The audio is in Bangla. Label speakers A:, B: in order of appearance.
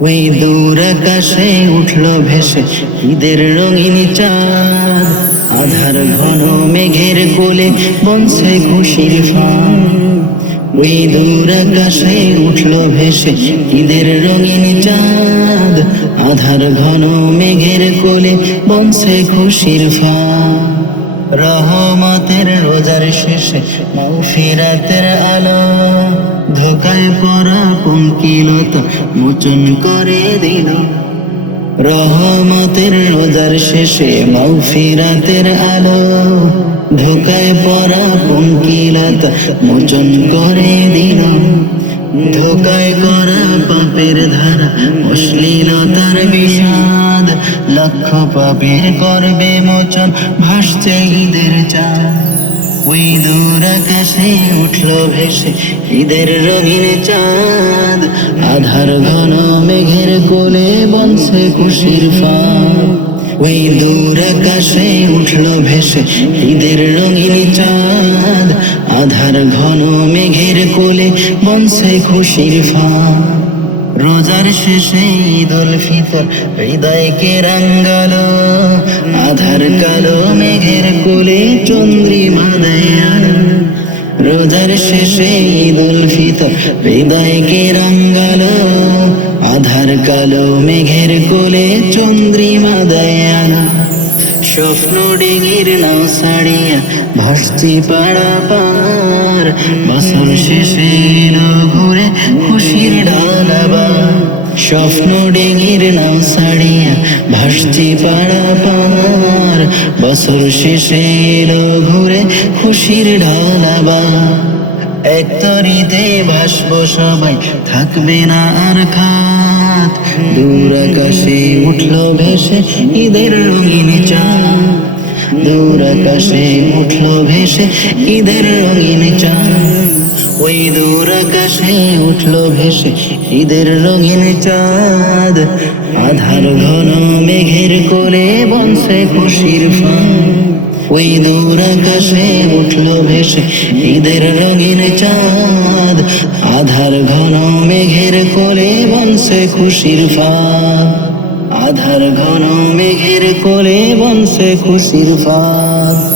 A: ওই দূর আকাশে উঠল ভেসে ঈদের রঙিন চাঁদ। আধার ঘন মেঘের কোলে বনছে খুশির ফান ওই দূর আকাশে উঠল ভেসে ঈদের রঙিন চাঁদ। আধার ঘন মেঘের কোলে বনছে খুশির ফান রহমতের রোজার শেষে মৌফিরাতের আলো। ধোকায় পরা পঙ্কিলত মোচন করে দিল। রহমতের রোজার শেষে মৌফিরাতের আলো। ধোকায় পড়া পঙ্কিলত মোচন করে দিল। ধোকায় করা পাপের ধারা, অশ্লীলতার বিষাদ। লক্ষ পাপের করবে মোচন, ভাসছে ঈদের চাঁদ। ওই দূর আকাশে উঠল ভেসে ঈদের রঙিন চাঁদ। আধার ঘন মেঘের কোলে বনছে খুশির ফাঁদ। ওই দূর আকাশে উঠল ভেসে ঈদের রঙিন চাঁদ। আধার ঘন মেঘের কোলে বনছে খুশির ফাঁদ। রোজার শেষে ঈদুল ফিতর হৃদয়কে রাঙ্গালো। আধার কালো মেঘের কোলে চন্দ্রিমা দেয়াল। রোজার শেষে ঈদুল ফিতর হৃদয়কে রাঙ্গালো। আধার কালো মেঘের কোলে চন্দ্রিমা দেয়াল। স্বপ্ন ডিঙির নাও ছাড়িয়া ভাসছি পাড়া পার বছর শেষে ঘুরে খুশির ডালাবা স্বপ্ন ডিঙির নাও ছাড়িয়া ভাসছি পাড়া পার বছর শেষে ঘুরে খুশির ঢালাবা এক তরিতে ভাসব সবাই, থাকবে না আর খাত দূর আকাশে উঠল ভেসে ঈদের রঙিন চাঁদ দূর আকাশে উঠল ভেসে ঈদের রঙিন চাঁদ ওই দূর আকাশে উঠল ভেসে ঈদের রঙিন চাঁদ। আধার ঘন মেঘের কোলে বনছে খুশির ফান ওই দূর আকাশে উঠল ভেসে ঈদের রঙিন চাঁদ। আধার ঘন মেঘের কোলে বনসে খুশির ফাঁদ। আধার ঘন মেঘের কোলে বনসে খুশির ফাঁদ।